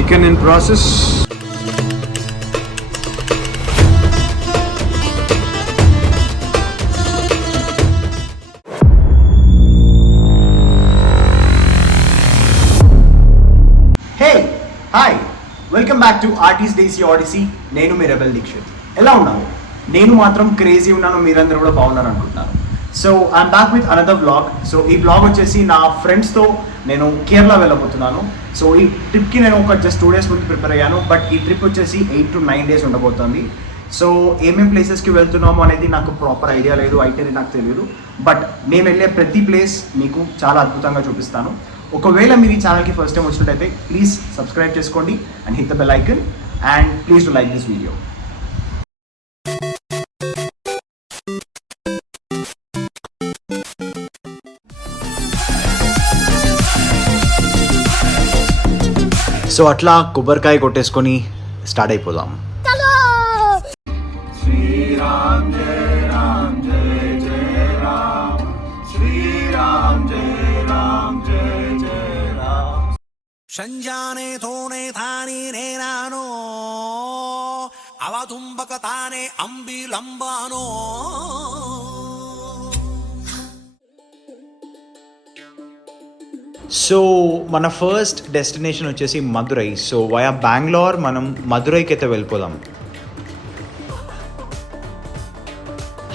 chicken in process. Hey hi welcome back to artist Daisy Odyssey. నేను మీ రెబెల్ దీక్షిత్. ఎలా ఉన్నాను? నేను మాత్రం క్రేజీ ఉన్నాను, మీరందరూ కూడా బాగున్నారు అనుకుంటున్నాను. So I'm back with another vlog. So ఈ వ్లాగ్ వచ్చేసి నా ఫ్రెండ్స్తో నేను కేరళ వెళ్ళబోతున్నాను. సో ఈ ట్రిప్కి నేను ఒక జస్ట్ 2 days ముందు ప్రిపేర్ అయ్యాను, బట్ ఈ ట్రిప్ వచ్చేసి 8 to 9 days ఉండబోతుంది. సో ఏమేం ప్లేసెస్కి వెళ్తున్నామో అనేది నాకు ప్రాపర్ ఐడియా లేదు, అయితే నాకు తెలియదు. బట్ నేను వెళ్ళే ప్రతి ప్లేస్ మీకు చాలా అద్భుతంగా చూపిస్తాను. ఒకవేళ మీరు ఈ ఛానల్కి ఫస్ట్ టైం వచ్చినట్టయితే ప్లీజ్ సబ్స్క్రైబ్ చేసుకోండి and hit the bell icon and please to like this video. So అట్లా కొబ్బరికాయ కొట్టేసుకొని స్టార్ట్ అయిపోదాం. శ్రీరామ్ జయ రామ్ జయ జయ రామ్, శ్రీరామ్ జయ రామ్ జయ జయ రామ్. సంజానే తోనే తాని నేనానో అవతుంబక తానే అంబిలంబానో. సో మన ఫస్ట్ డెస్టినేషన్ వచ్చేసి మదురై. సో వయా బెంగళూరు మనం మదురైకి అయితే వెళ్ళిపోదాం.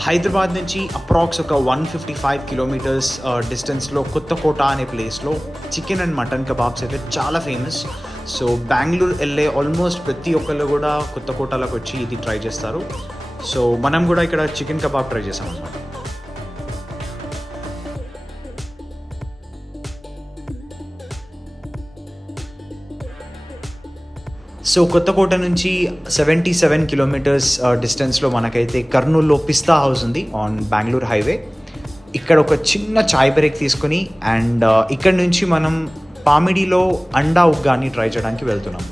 హైదరాబాద్ నుంచి అప్రాక్స్ ఒక 155 kilometers డిస్టెన్స్లో కొత్తకోట అనే ప్లేస్లో చికెన్ అండ్ మటన్ కబాబ్స్ అయితే చాలా ఫేమస్. సో బెంగళూరు వెళ్ళే ఆల్మోస్ట్ ప్రతి ఒక్కళ్ళు కూడా కొత్తకోటలోకి వచ్చి ఇది ట్రై చేస్తారు. సో మనం కూడా ఇక్కడ చికెన్ కబాబ్ ట్రై చేసాం అన్నమాట. సో కొత్తకోట నుంచి 77 kilometers డిస్టెన్స్లో మనకైతే కర్నూలులో పిస్తా హౌస్ ఉంది ఆన్ బెంగళూరు హైవే. ఇక్కడ ఒక చిన్న చాయ్ బ్రేక్ తీసుకొని అండ్ ఇక్కడ నుంచి మనం పామిడిలో అండా ఉగ్గాని ట్రై చేయడానికి వెళ్తున్నాం.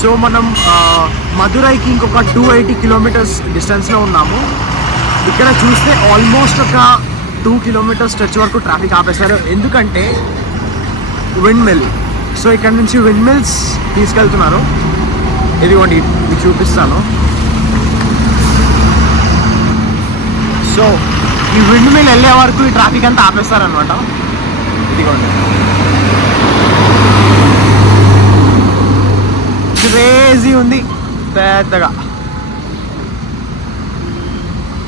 సో మనం మదురైకి ఇంకొక 280 kilometers డిస్టెన్స్లో ఉన్నాము. ఇక్కడ చూస్తే ఆల్మోస్ట్ ఒక 2 kilometers స్ట్రెచ్ వరకు ట్రాఫిక్ ఆపేశారు, ఎందుకంటే విండ్ మిల్. సో ఇక్కడ నుంచి విండ్ మిల్స్ తీసుకెళ్తున్నారు. ఇదిగోండి మీకు చూపిస్తాను. సో ఈ విండ్ మిల్ వెళ్ళే వరకు ఈ ట్రాఫిక్ అంతా ఆపేస్తారనమాట. ఇదిగోండి క్రేజీ ఉంది, పెద్దగా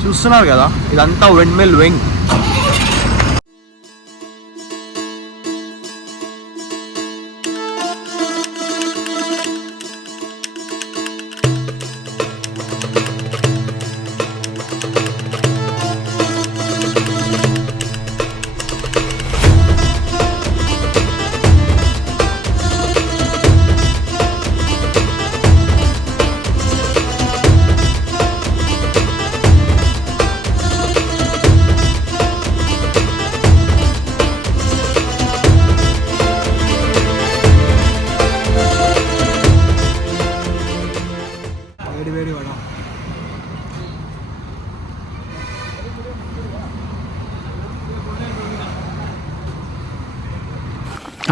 చూస్తున్నారు కదా, ఇదంతా విండ్ మిల్ వింగ్.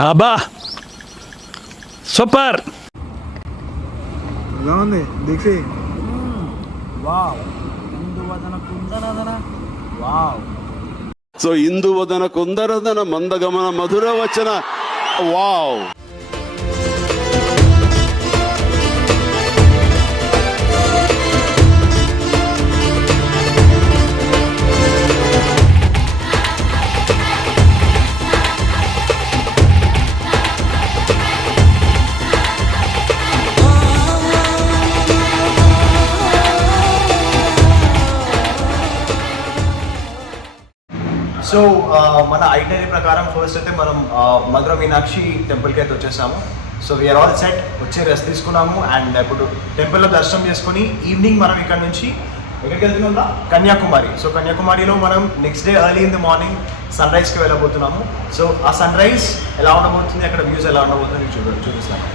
అబ్బా సూపర్, ఎలా ఉంది దీక్షి? వావ్, ఇందువదన కుందనదన. వావ్. సో ఇందువదన కుందరదన మందగమన మధుర వచన. వావ్. సో మన ఐటనరీ ప్రకారం ఫస్ట్ అయితే మనం మధుర మీనాక్షి టెంపుల్కి అయితే వచ్చేసాము. సో వీఆర్ ఆల్ సెట్, వచ్చి రెస్ట్ తీసుకున్నాము అండ్ ఇప్పుడు టెంపుల్లో దర్శనం చేసుకుని ఈవినింగ్ మనం ఇక్కడ నుంచి ఎక్కడికి వెళ్తున్నాం? కన్యాకుమారి. సో కన్యాకుమారిలో మనం next day early in the morning సన్ రైజ్కి వెళ్ళబోతున్నాము. సో ఆ సన్ రైజ్ ఎలా ఉండబోతుంది, అక్కడ వ్యూస్ ఎలా ఉండబోతుంది చూపిస్తాను.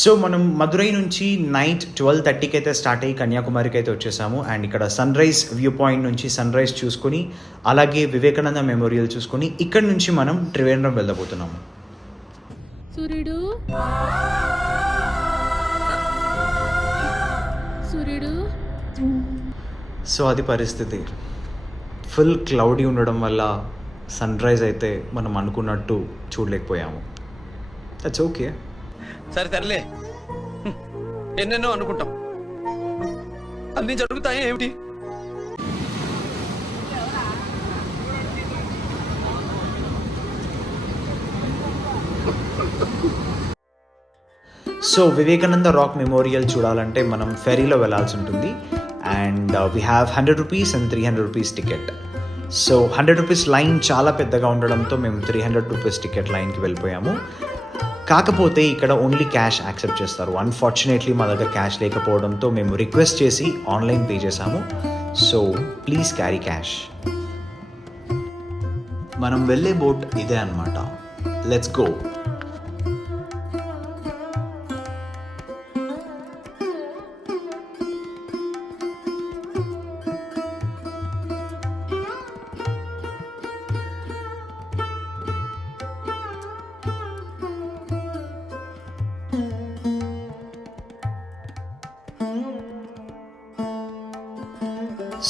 సో మనం మదురై నుంచి నైట్ 12:30కి అయితే స్టార్ట్ అయ్యి కన్యాకుమారికి అయితే వచ్చేసాము. అండ్ ఇక్కడ సన్ రైజ్ వ్యూ పాయింట్ నుంచి సన్ రైజ్ చూసుకొని అలాగే వివేకానంద మెమోరియల్ చూసుకొని ఇక్కడ నుంచి మనం త్రివేంద్రం వెళ్ళబోతున్నాము. సూర్యుడు సూర్యుడు సో అది పరిస్థితి. ఫుల్ క్లౌడీ ఉండడం వల్ల సన్ రైజ్ అయితే మనం అనుకున్నట్టు చూడలేకపోయాము. That's okay. సరే తరలే, ఎన్నెన్నో అనుకుంటాం, అన్ని జరుగుతాయి ఏమిటి? సో వివేకానంద రాక్ మెమోరియల్ చూడాలంటే మనం ఫెరీలో వెళ్ళాల్సి ఉంటుంది. And we have 100 rupees and 300 rupees ticket. So 100 rupees line చాలా పెద్దగా ఉండడంతో మేము 300 రూపీస్ టికెట్ లైన్కి వెళ్ళిపోయాము. కాకపోతే ఇక్కడ ఓన్లీ క్యాష్ యాక్సెప్ట్ చేస్తారు. అన్ఫార్చునేట్లీ మా దగ్గర క్యాష్ లేకపోవడంతో మేము రిక్వెస్ట్ చేసి ఆన్లైన్ పే చేసాము. So please carry cash. మనం వెళ్ళే బోట్ ఇదే అన్నమాట. Let's go.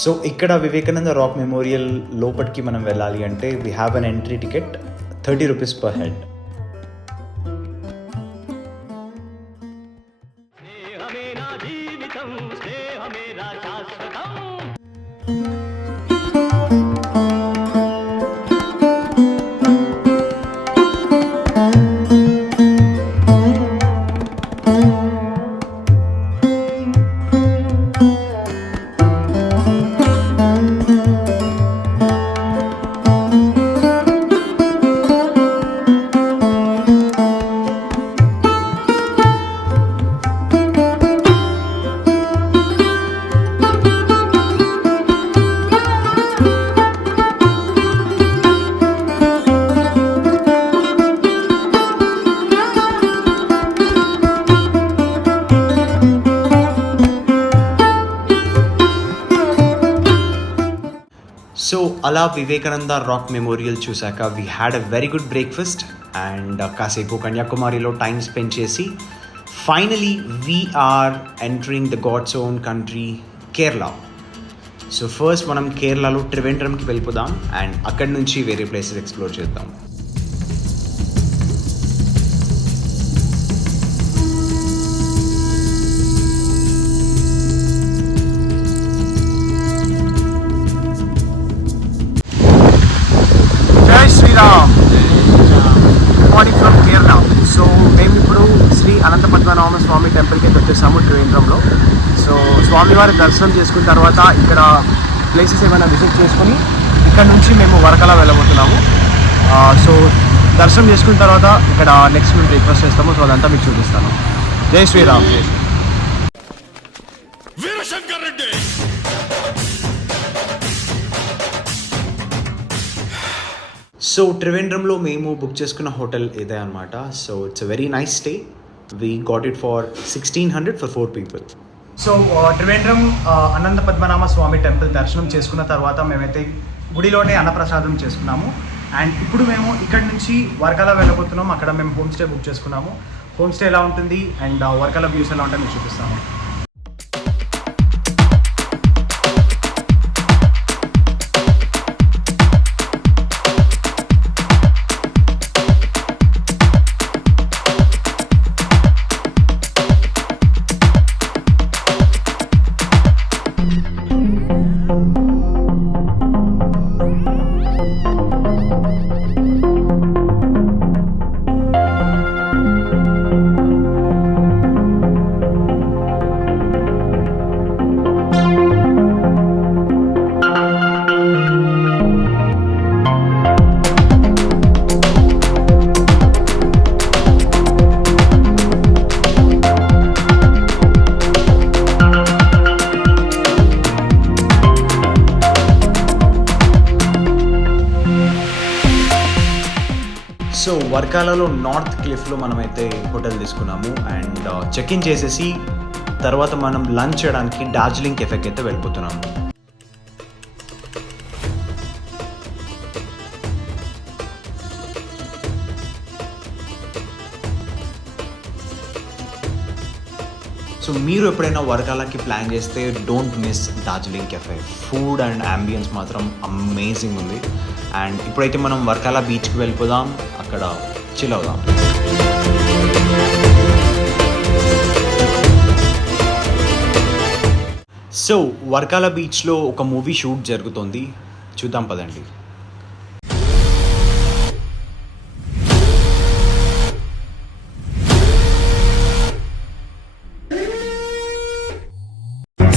సో ఇక్కడ వివేకానంద రాక్ మెమోరియల్ లోపలికి మనం వెళ్ళాలి అంటే we have an entry ticket 30 rupees per head. So అలా వివేకానంద రాక్ మెమోరియల్ చూశాక we had a very good breakfast and కాసేపు కన్యాకుమారిలో టైం స్పెండ్ చేసి finally we are entering the God's own country Kerala. So first మనం కేరళలో త్రివేంద్రంకి వెళ్ళిపోదాం అండ్ అక్కడి నుంచి వేరే ప్లేసెస్ ఎక్స్ప్లోర్ చేద్దాం. Morning from Kerala. సో మేము ఇప్పుడు శ్రీ అనంత పద్మనాభ స్వామి టెంపుల్కి వచ్చేసాము త్రివేంద్రంలో. సో స్వామివారి దర్శనం చేసుకున్న తర్వాత ఇక్కడ ప్లేసెస్ ఏమైనా విజిట్ చేసుకొని ఇక్కడ నుంచి మేము వరకల వెళ్ళబోతున్నాము. సో దర్శనం చేసుకున్న తర్వాత ఇక్కడ నెక్స్ట్ మేము బ్రేక్ఫాస్ట్ చేస్తాము. సో అదంతా మీకు చూపిస్తాను. జై శ్రీరామ్. వీరశంకర్ రెడ్డి. సో త్రివేంద్రంలో మేము బుక్ చేసుకున్న హోటల్ ఇదే అనమాట. So it's a very nice stay. We got it for 1600 for 4 people. So Trivandrum Anantha Padmanabha Swamy temple దర్శనం చేసుకున్న తర్వాత మేమైతే గుడిలోనే అన్నప్రసాదం చేసుకున్నాము. అండ్ ఇప్పుడు మేము ఇక్కడ నుంచి వర్కలా వెళ్ళబోతున్నాం. అక్కడ మేము హోమ్ స్టే బుక్ చేసుకున్నాము. హోమ్ స్టే ఎలా ఉంటుంది అండ్ వర్కలా వ్యూస్ ఎలా ఉంటాయో మీకు చూపిస్తాము. సో వర్కాలలో నార్త్ క్లిఫ్లో మనమైతే హోటల్ తీసుకున్నాము అండ్ చెక్ ఇన్ చేసేసి తర్వాత మనం లంచ్ చేయడానికి డార్జిలింగ్ కెఫేకి అయితే వెళ్ళిపోతున్నాము. సో మీరు ఎప్పుడైనా వర్కాలకి ప్లాన్ చేస్తే don't miss Darjeeling cafe. Food and ambience మాత్రం అమేజింగ్ ఉంది. అండ్ ఇప్పుడైతే మనం వర్కాల బీచ్కి వెళ్ళిపోదాం, అక్కడ చిల్ అవుదాం. సో వర్కాల బీచ్లో ఒక మూవీ షూట్ జరుగుతోంది, చూద్దాం పదండి.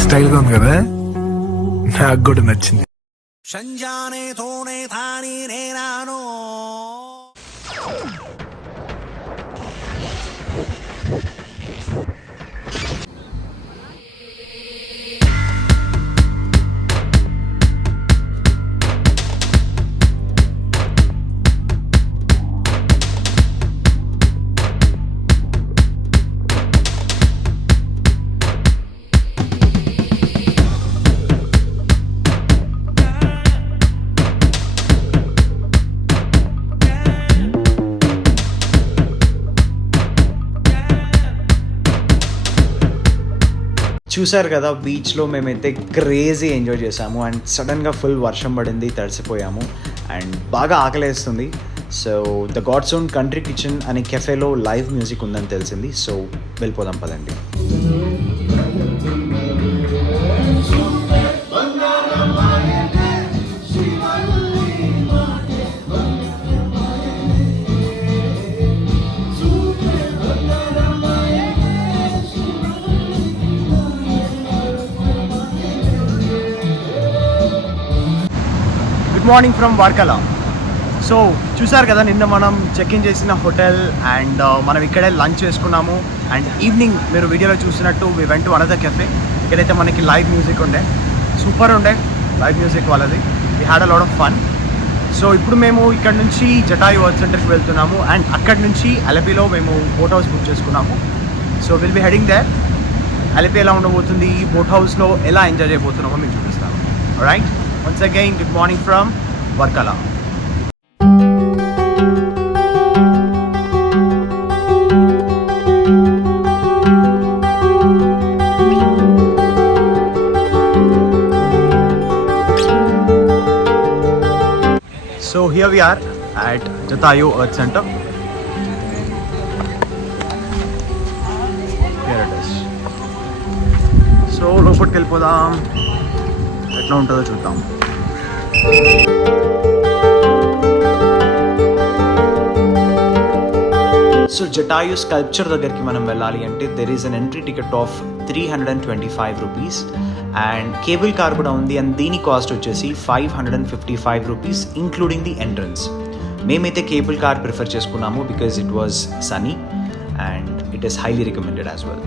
స్టైల్గా ఉంది కదా, నాకు కూడా నచ్చింది. సంజానే తోనే తాని నేనాను. చూసారు కదా, బీచ్లో మేమైతే క్రేజీ ఎంజాయ్ చేసాము అండ్ సడన్గా ఫుల్ వర్షం పడింది, తడిసిపోయాము అండ్ బాగా ఆకలేస్తుంది. So the God's own country kitchen అనే కెఫేలో లైవ్ మ్యూజిక్ ఉందని తెలిసింది. సో వెళ్ళిపోదాం పదండి. Good morning from Varkala. So చూసారు కదా, నిన్న మనం చెక్ ఇన్ చేసిన హోటల్ అండ్ మనం ఇక్కడే లంచ్ చేసుకున్నాము. అండ్ ఈవినింగ్ మీరు వీడియోలో చూసినట్టు we went to another cafe. ఇక్కడైతే మనకి లైవ్ మ్యూజిక్ ఉండే, సూపర్ ఉండే లైవ్ మ్యూజిక్ వాళ్ళది. We had a lot of fun. So ఇప్పుడు మేము ఇక్కడ నుంచి జటాయు వర్క్ సెంటర్కి వెళ్తున్నాము అండ్ అక్కడి నుంచి అలపిలో మేము బోట్ హౌస్ బుక్ చేసుకున్నాము. So will be heading there. Alleppey ఎలా ఉండబోతుంది, ఈ బోట్ హౌస్లో ఎలా ఎంజాయ్ చేయబోతున్నామో మీకు చూపిస్తాము. Right, once again good morning from Varkala. So here we are at Jatayu Earth Center. Here it is. So లోపలికి వెళ్ళిపోదాం, ఎట్లా ఉంటుందో చూద్దాం. సో జటాయు స్కల్ప్చర్ దగ్గరికి మనం వెళ్ళాలి అంటే there is an entry ticket of 325 rupees and cable car కూడా ఉంది అండ్ దీని కాస్ట్ వచ్చేసి 555 రూపీస్ ఇంక్లూడింగ్ ది ఎంట్రన్స్. మేమైతే కేబుల్ కార్ ప్రిఫర్ చేసుకున్నాము because it was sunny and it is highly recommended as well.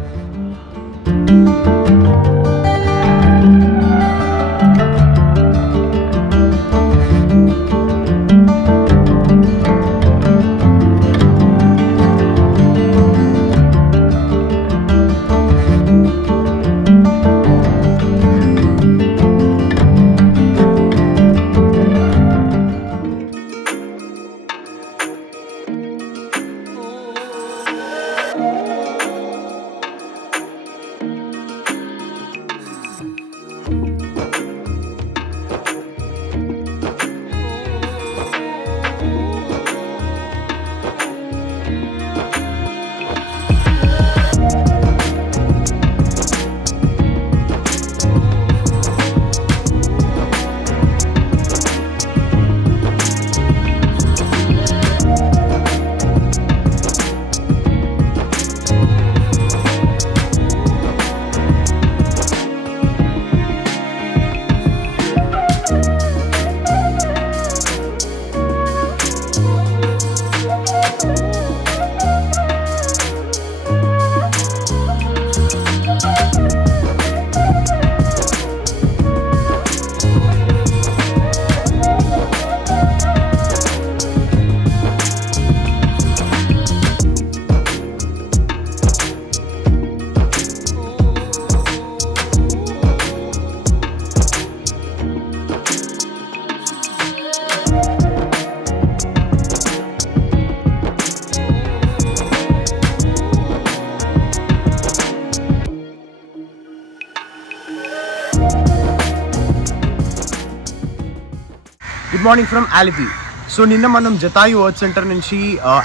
Good morning from Alleppey. So నిన్న మనం జతాయు word centre నుంచి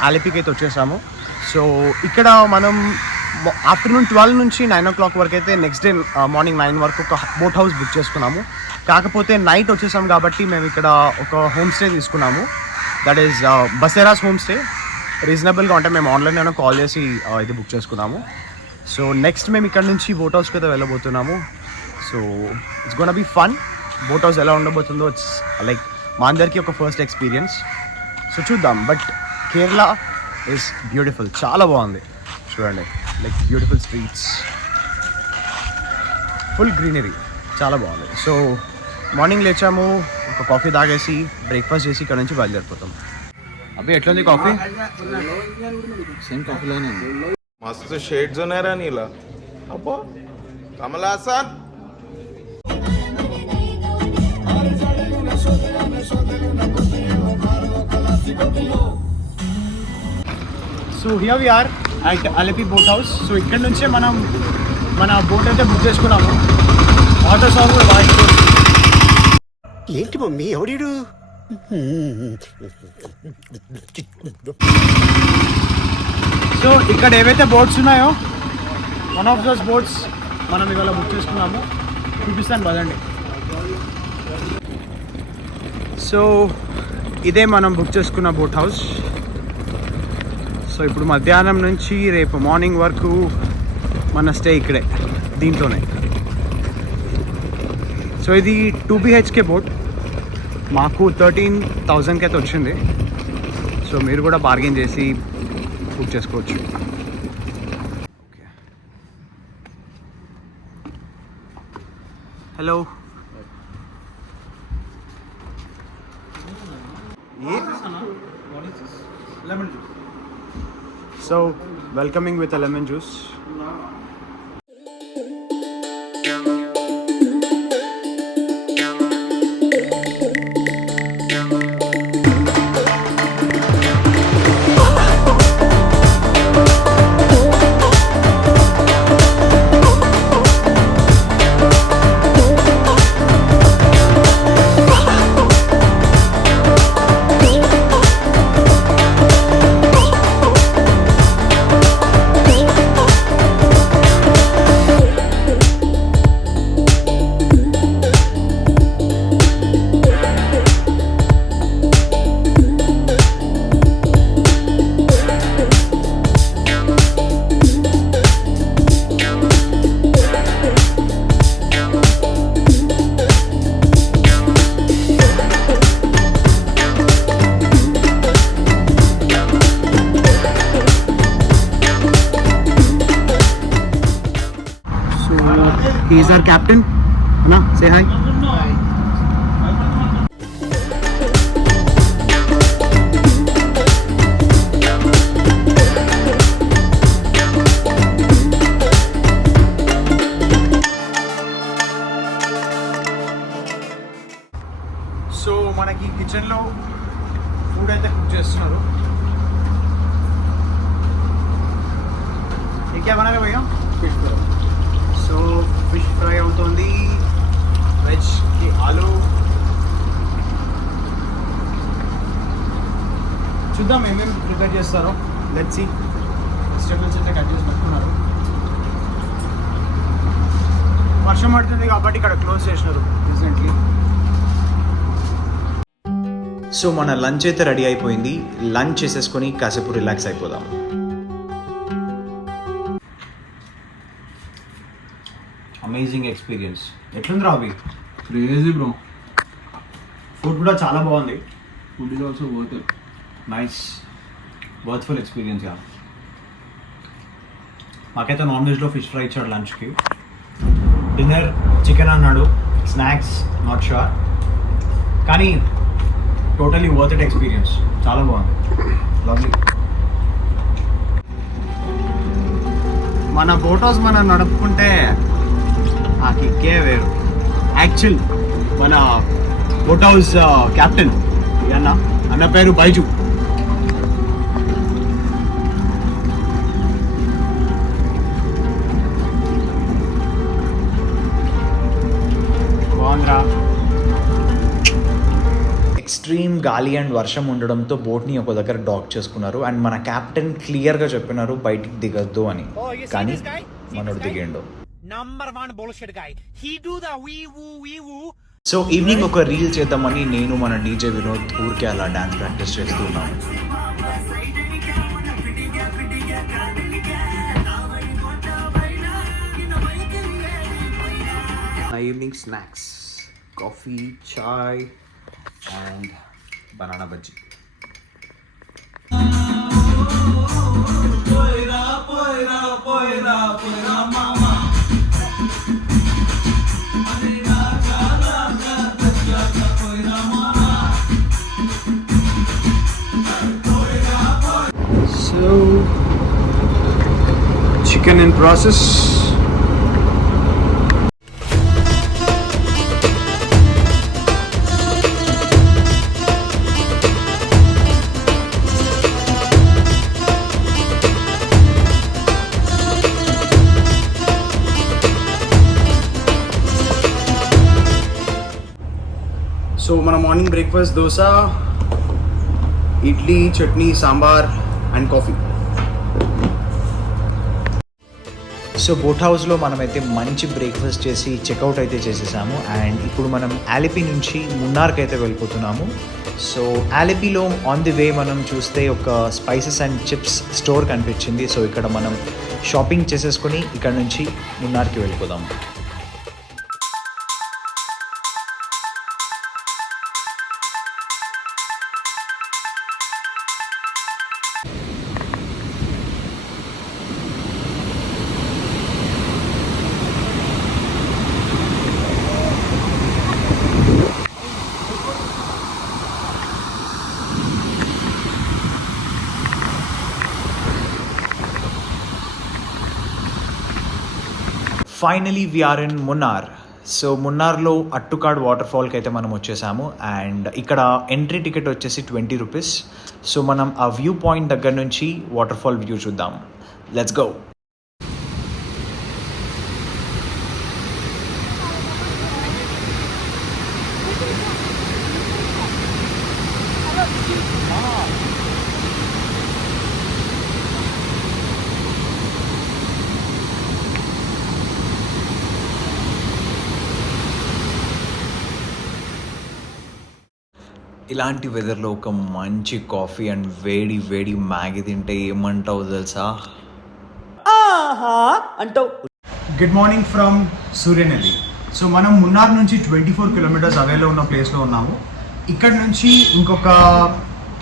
ఆలిపికి అయితే వచ్చేసాము. సో ఇక్కడ మనం ఆఫ్టర్నూన్ 12 నుంచి 9 o'clock వరకు అయితే నెక్స్ట్ డే మార్నింగ్ 9 వరకు ఒక బోట్ హౌస్ బుక్ చేసుకున్నాము. కాకపోతే నైట్ వచ్చేసాం కాబట్టి మేము ఇక్కడ ఒక హోమ్ స్టే తీసుకున్నాము. That is Basera's home stay. రీజనబుల్గా ఉంటే మేము ఆన్లైన్లో కాల్ చేసి ఇది బుక్ చేసుకున్నాము. సో నెక్స్ట్ మేము ఇక్కడ నుంచి బోట్ హౌస్కి అయితే వెళ్ళబోతున్నాము. So it's gonna be fun. Boat house ఎలా ఉండబోతుందో ఇట్స్ లైక్ మా అందరికీ ఒక ఫస్ట్ ఎక్స్పీరియన్స్. సో చూద్దాం. బట్ కేరళ ఈస్ బ్యూటిఫుల్, చాలా బాగుంది. చూడండి, like beautiful streets, full greenery, చాలా బాగుంది. సో మార్నింగ్ లేచాము, ఒక కాఫీ తాగేసి బ్రేక్ఫాస్ట్ చేసి ఇక్కడ నుంచి బయలుదేరిపోతాం. అవి ఎట్లుంది కాఫీ? సేమ్ కాఫీలోనే मस्त शेड जो नाही राणीला अप्पा कमला असा so here we are at Alleppey boat house. So ఇక్కడ నుంచే మనం మన బోట్ అయితే బుక్ చేసుకున్నాము. వాటర్ సాంగ్ కూడా బాగా ఏంటి మమ్మీ ఎవడీడు సో ఇక్కడ ఏవైతే బోట్స్ ఉన్నాయో వన్ ఆఫ్ దోస్ బోట్స్ మనం ఇవాళ బుక్ చేసుకున్నాము. చూపిస్తాను పదండి. సో ఇదే మనం బుక్ చేసుకున్న బోట్ హౌస్. సో ఇప్పుడు మధ్యాహ్నం నుంచి రేపు మార్నింగ్ వరకు మన స్టే ఇక్కడే, దీంట్లోనే. సో ఇది 2 BHK బోట్. మాకు 13,000కి అయితే వచ్చింది. సో మీరు కూడా బార్గెన్ చేసి బుక్ చేసుకోవచ్చు. Hello, lemon juice. So welcoming with lemon juice. He is our captain. Anna, say hi. So మనకి కిచెన్లో ఫుడ్ అయితే కుక్ చేస్తున్నారు. क्या बना रहे भैया? Fish fry. So fish fry అవుతుంది. వెజ్కి ఆలు. చూద్దాం ఏమేమి ప్రిపేర్ చేస్తారో. Let's see. వెజిటేబుల్స్ అయితే కట్ చేసి పెట్టుకున్నారు. వర్షం పడుతుంది కాబట్టి ఇక్కడ క్లోజ్ చేసినారు రీసెంట్లీ. సో మన లంచ్ అయితే రెడీ అయిపోయింది. లంచ్ చేసేసుకొని కాసేపు రిలాక్స్ అయిపోదాం. Amazing experience. ఎట్లుంది రావి? Crazy bro. ఫుడ్ కూడా చాలా బాగుంది. Food is also worth it. Nice, worthful experience. గా మాకైతే నాన్ వెజ్లో ఫిష్ ఫ్రై ఇచ్చాడు లంచ్కి. డిన్నర్ చికెన్ అన్నాడు. స్నాక్స్ నాట్ షూర్, కానీ టోటలీ వర్త్ ఇట్ ఎక్స్పీరియన్స్. చాలా బాగుంది, లవ్లీ. మన బోట్ హౌస్ మనం నడుపుకుంటే ఆ కిక్కే వేరు. యాక్చువల్ మన బోట్ హౌస్ క్యాప్టెన్ అన్న పేరు బైజు. బాగుందిరా. ఎక్స్ట్రీమ్ గాలి అండ్ వర్షం ఉండడంతో బోట్ని ఒక దగ్గర డాక్ చేసుకున్నారు అండ్ మన క్యాప్టెన్ క్లియర్గా చెప్పినారు బయటికి దిగద్దు అని, కానీ మనోడు దిగేండు. సో ఈవినింగ్ ఒక రీల్ చేద్దామని నేను మన డీజే వినోద్ ఊరికే అలా డాన్స్ ప్రాక్టీస్ చేస్తూ ఉన్నాను. ఈవినింగ్ స్నాక్స్, కాఫీ, చాయ్ and banana bajji. So, chicken in process. So మన morning breakfast dosa, idli, chutney, sambar and coffee. So boat హౌస్లో మనమైతే మంచి బ్రేక్ఫాస్ట్ చేసి చెక్అవుట్ అయితే చేసేసాము అండ్ ఇప్పుడు మనం ఆలిపి నుంచి మున్నార్కి అయితే వెళ్ళిపోతున్నాము. సో ఆలిపిలో ఆన్ ది వే మనం చూస్తే ఒక స్పైసెస్ అండ్ చిప్స్ స్టోర్ కనిపించింది. సో ఇక్కడ మనం షాపింగ్ చేసేసుకొని ఇక్కడ నుంచి మున్నార్కి వెళ్ళిపోదాము. Finally we are in Munnar. So మున్నార్లో అట్టుకాడ్ వాటర్ ఫాల్కి అయితే మనం వచ్చేసాము అండ్ ఇక్కడ ఎంట్రీ టికెట్ వచ్చేసి 20 రూపీస్. సో మనం ఆ వ్యూ పాయింట్ దగ్గర నుంచి వాటర్ ఫాల్ వ్యూ చూద్దాం. Let's go. ఇలాంటి వెదర్లో ఒక మంచి కాఫీ అండ్ వేడి వేడి మ్యాగీ తింటే ఏమంటావు తెలుసా? అంటావు. Good morning from Suryanelli. So మనం మున్నార్ నుంచి 24 కిలోమీటర్స్ అవేలో ఉన్న ప్లేస్లో ఉన్నాము. ఇక్కడ నుంచి ఇంకొక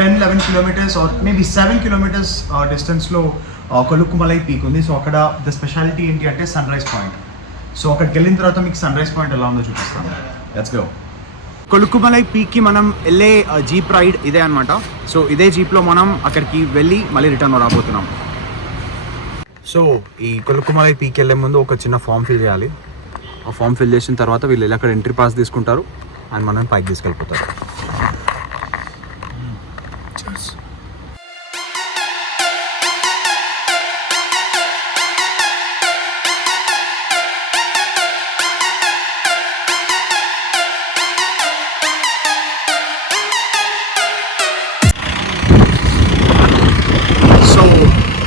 10-11 కిలోమీటర్స్ ఆర్ మేబీ 7 కిలోమీటర్స్ డిస్టెన్స్లో కొలుక్కుమలై పీక్ ఉంది. సో అక్కడ ద స్పెషాలిటీ ఏంటి అంటే సన్ రైజ్ పాయింట్. సో అక్కడికి వెళ్ళిన తర్వాత మీకు సన్ రైజ్ పాయింట్ ఎలా ఉందో చూపిస్తాను. Let's go. కొలుక్కుమలై పీక్కి మనం వెళ్ళే జీప్ రైడ్ ఇదే అనమాట. సో ఇదే జీప్లో మనం అక్కడికి వెళ్ళి మళ్ళీ రిటర్న్ రాబోతున్నాం. సో ఈ కొలుక్కుమలై పీక్కి వెళ్ళే ముందు ఒక చిన్న ఫామ్ ఫిల్ చేయాలి. ఆ ఫామ్ ఫిల్ చేసిన తర్వాత వీళ్ళు అక్కడ ఎంట్రీ పాస్ తీసుకుంటారు అండ్ మనం పైకి తీసుకెళ్ళిపోతారు.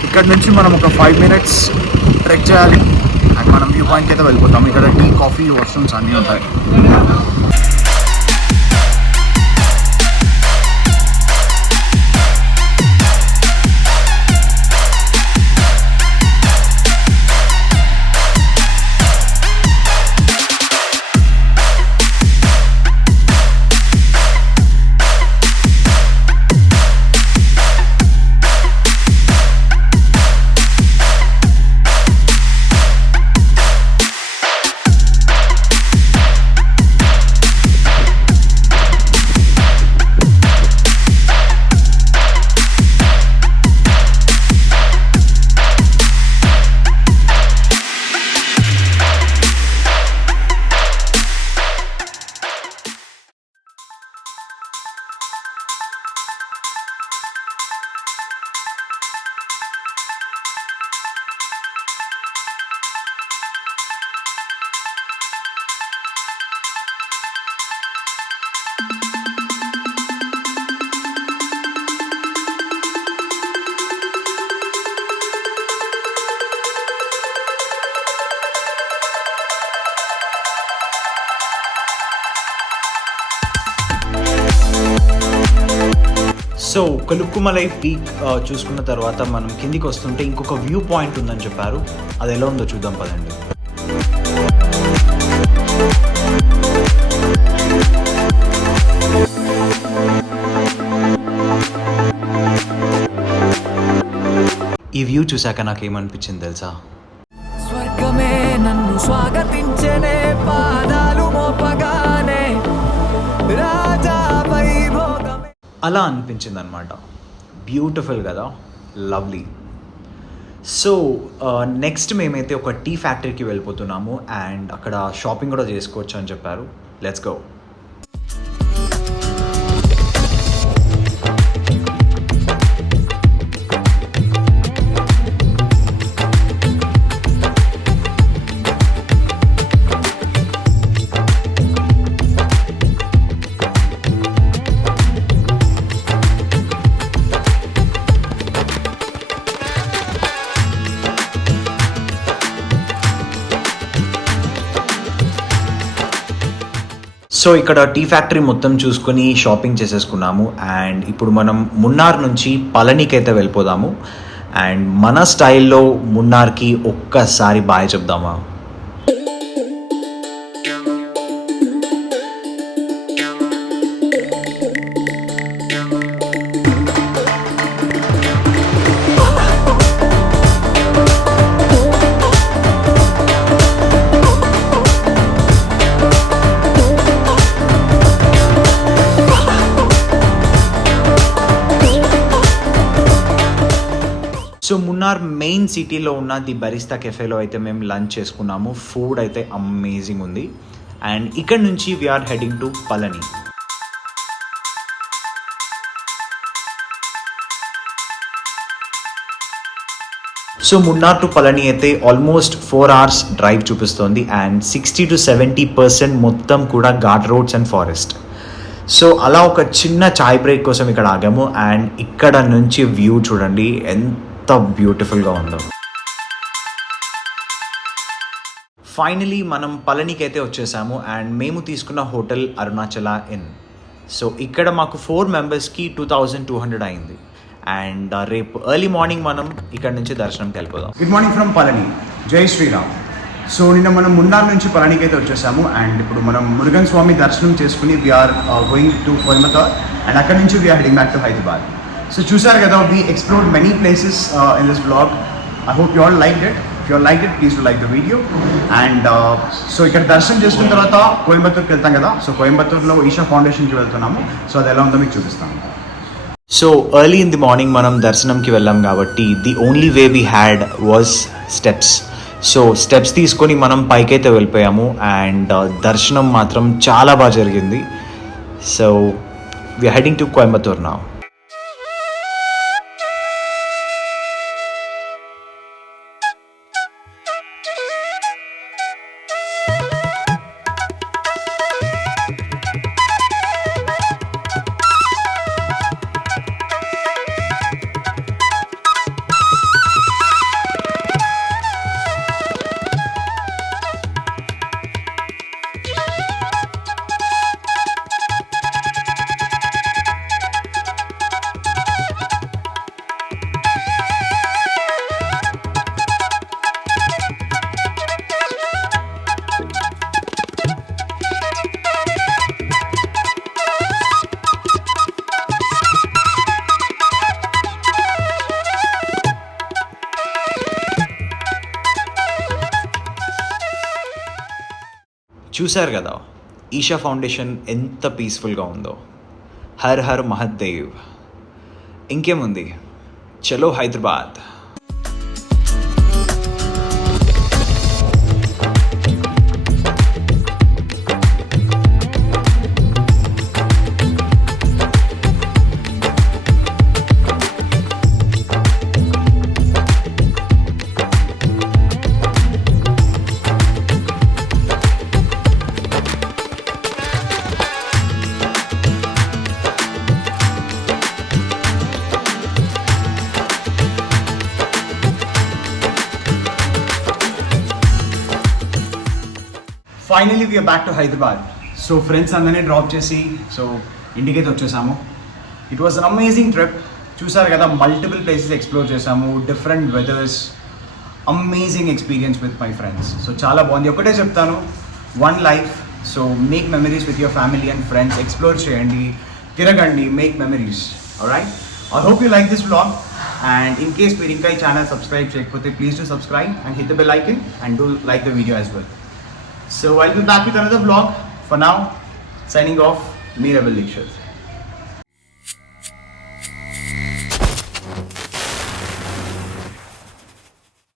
ఇక్కడ నుంచి మనం ఒక 5 minutes ట్రెక్ చేయాలి అండ్ మనం వ్యూ పాయింట్కి అయితే వెళ్ళిపోతాం. ఇక్కడ టీ, కాఫీ, వాష్రూమ్స్ అన్నీ ఉంటాయి. సో కలుక్కుమలై పీక్ చూసుకున్న తర్వాత మనం కిందికి వస్తుంటే ఇంకొక వ్యూ పాయింట్ ఉందని చెప్పారు. అది ఎలా ఉందో చూద్దాం పదండి. ఈ వ్యూ చూశాక నాకేమనిపించింది తెలుసా? స్వర్గమే నన్ను స్వాగతించనే పాదాలు మోపగానే రాజా వైభోగమే అలా అనిపించింది అనమాట. బ్యూటిఫుల్ కదా, లవ్లీ. సో నెక్స్ట్ మేమైతే ఒక టీ ఫ్యాక్టరీకి వెళ్ళిపోతున్నాము అండ్ అక్కడ షాపింగ్ కూడా చేసుకోవచ్చు అని చెప్పారు. Let's go. సో ఇక్కడ టీ ఫ్యాక్టరీ మొత్తం చూసుకొని షాపింగ్ చేసేసుకున్నాము అండ్ ఇప్పుడు మనం మున్నార్ నుంచి పళనికి అయితే వెళ్ళిపోదాము అండ్ మన స్టైల్లో మున్నార్కి ఒక్కసారి బాయ్ చెప్దామా? సో మున్నార్ మెయిన్ సిటీలో ఉన్న ది బరిస్తా కెఫేలో అయితే మేము లంచ్ చేసుకున్నాము. ఫుడ్ అయితే అమేజింగ్ ఉంది అండ్ ఇక్కడ నుంచి we're heading to Palani. So Munnar to Palani అయితే ఆల్మోస్ట్ 4 hours డ్రైవ్ చూపిస్తోంది అండ్ 60 to 70% మొత్తం కూడా ghat roads and forest. So అలా ఒక చిన్న చాయ్ బ్రేక్ కోసం ఇక్కడ ఆగాము అండ్ ఇక్కడ నుంచి వ్యూ చూడండి ఎంత బ్యూటిఫుల్గా ఉందో. ఫైనలీ మనం పళనికి అయితే వచ్చేసాము అండ్ మేము తీసుకున్న హోటల్ అరుణాచల ఇన్. సో ఇక్కడ మాకు 4 members-కి 2200 అయింది అండ్ రేపు ఎర్లీ మార్నింగ్ మనం ఇక్కడ నుంచి దర్శనంకి వెళ్ళిపోదాం. Good morning from Palani. జై శ్రీరామ్. సో నిన్న మనం మున్నార్ నుంచి పళనికి అయితే వచ్చేసాము అండ్ ఇప్పుడు మనం మురుగన్ స్వామి దర్శనం చేసుకుని we're going to Coimbatore and అక్కడ నుంచి we're heading back to Hyderabad. So చూసారు కదా, we explored many places in this blog. I hope you all liked it. If you all liked it please to like the video. And so ఇక్కడ దర్శనం చేసుకున్న తర్వాత కోయంబత్తూర్కి వెళ్తాం కదా. సో కోయంబత్తూర్లో ఈషా ఫౌండేషన్కి వెళ్తున్నాము. సో అది ఎలా ఉందో మీకు చూపిస్తాను. So early in the morning మనం దర్శనంకి వెళ్ళాం కాబట్టి the only way we had was steps. So steps తీసుకొని మనం పైకైతే వెళ్ళిపోయాము అండ్ దర్శనం మాత్రం చాలా బాగా జరిగింది. So we're heading to Coimbatore now. చూశారు కదా ఈషా ఫౌండేషన్ ఎంత పీస్ఫుల్గా ఉందో. హర్ హర్ మహదేవ్. ఇంకేముంది, చలో Hyderabad. Finally we're back to Hyderabad. So friends అందరినీ డ్రాప్ చేసి సో ఇంటికైతే వచ్చేసాము it was an amazing trip. చూసారు కదా, మల్టిపుల్ ప్లేసెస్ ఎక్స్ప్లోర్ చేసాము, different weathers, amazing experience with my friends. So చాలా బాగుంది. ఒకటే చెప్తాను, one life, so make memories with your family and friends. Explore చేయండి, తిరగండి, make memories. Alright, I hope you like this vlog. And in case మీరు ఇంకా ఈ channel subscribe చేయకపోతే please do subscribe and hit the bell icon and do like the video as well. So I'll be back with another vlog. For now, signing off, me Rebel Dikshit.